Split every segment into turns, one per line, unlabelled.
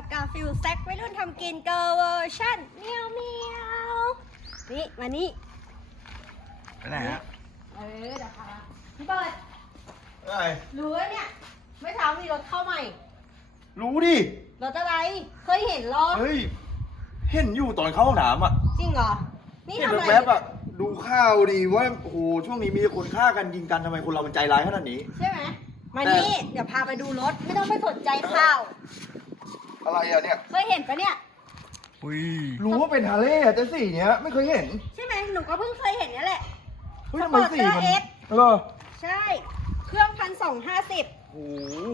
กับกาฟิลแซกวัยรุ่นทำกินเกอร์เวอร์ชันเมียวเมียวนี่มานี่
ไปไหนฮะ
เออเดี๋ยวค่ะพี่เบิร์ด
อะไร
รู้แล้วเนี่ยเมื่อเช้ามีรถเข้าใหม่
รู้ดิ
รถอะไรเคยเห็นเหรอ
เฮ้ย เห็นอยู่ตอนเข้าห้องน้ำอะ
จริงเหรอนี่
เห็น
ทำอะไร
แวบๆอะ ดูข้าวดีว่าโอ้โหช่วงนี้มีแต่คนฆ่ากันยิงกันทำไมคนเรามันใจร้ายขนาดนี้
ใช่ไหมมานี่เดี๋ยวพาไปดูรถไม่ต้องไปสนใจข้าว
อะไรอะเนี่ย
เคยเห็นปะเนี่ย
รู้ว่าเป็นฮาร์เลย์อะแต่สีเนี้ยไม่เคยเห็น
ใช่ไหมหนูก็เพิ่งเคยเห็นนี่แหละ
เฮ้ยทำไมสีมัน
Sporter S
เออ
ใช่ เครื่องพันสองห้าสิบ
โอ้โห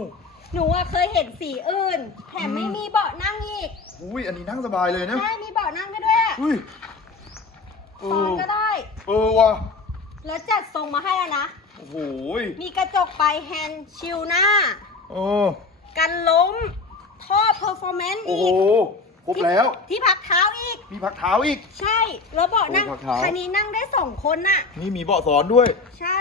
หนูอะเคยเห็นสีอื่น แถมไม่
อืม
มีเบาะนั่งอีก
อุ้ยอันนี้นั่งสบายเลยนะ
ใช่มีเบาะนั่งให้ด้วยอะ
อุ้ยเอ
ซ้อน
อ
ก็ได้
เออว่ะ
แล้วจัดทรงมาให้อะนะ
โอ้โห
มีกระจกไปแฮนด์ชิลหน้า
เออ
กันล้มท่ อเพอร์ฟอร์แมนซ์
โอ้
อี
โห
ก
ครบแล้ว
ที่พักเท้าอีก
มีพักเท้าอีก
ใช่แล้วเบาะนั่ง
โอ้พักเท้า
คันนี้นั่งได้สองคนน่ะ
นี่มีเบาะสอนด้วย
ใช่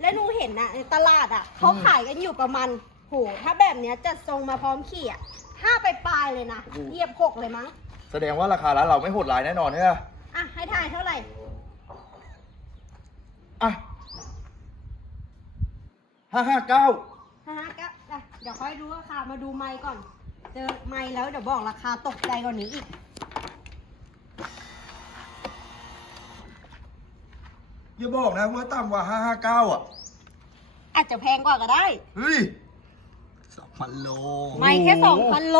แล้วหนูเห็นนะในตลาดอะเขา
อืม
ขายกันอยู่ประมาณโหถ้าแบบเนี้ยจัดทรงมาพร้อมขี่อะห้าไปปลายๆเลยนะ
โอ้โห
เหยียบหกเลยมั้ง
แสดงว่าราคาร้านเราไม่โหดร้ายแน่นอนใช่ไหม
อะให้ทายเท่าไหร่
อะห้าห้าเก้า
ฮะก็อะเดี๋ยวค่อยดูราคามาดูไมค์ก่อน เจอไมค์แล้วเดี๋ยวบอกราคาตกใจกว่านี้อีก
อย่าบอกนะว่าต่ำกว่าห้าห้าเก้าอะ
อาจจะแพงกว่าก็ได้
เฮ้ย
สองพันโล
ไมค์แค่สองพันโล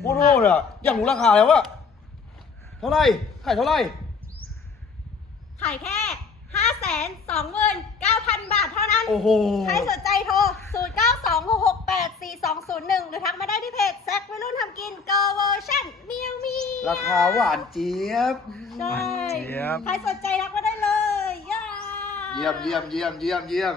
โคตรโหดเลยอะ อยากรู้ราคาแล้วอะเท่าไหร่ขายเท่าไหร่
ขายแค่ห้าแสนสองหมื่นเก้าพันบาทเท่านั้น
โอ้โห
ใครสนใจโทร 0 9 2 6 6 8 4 2 0 1 หรือทักมา
ราคาหวานเจี๊ยบ
ใช่
เจี๊ยบ
ใครสนใจทักมาได้เลยย่า
เยี่ยมเยี่ยมเยี่ยมเยี่ยมเยี่ยม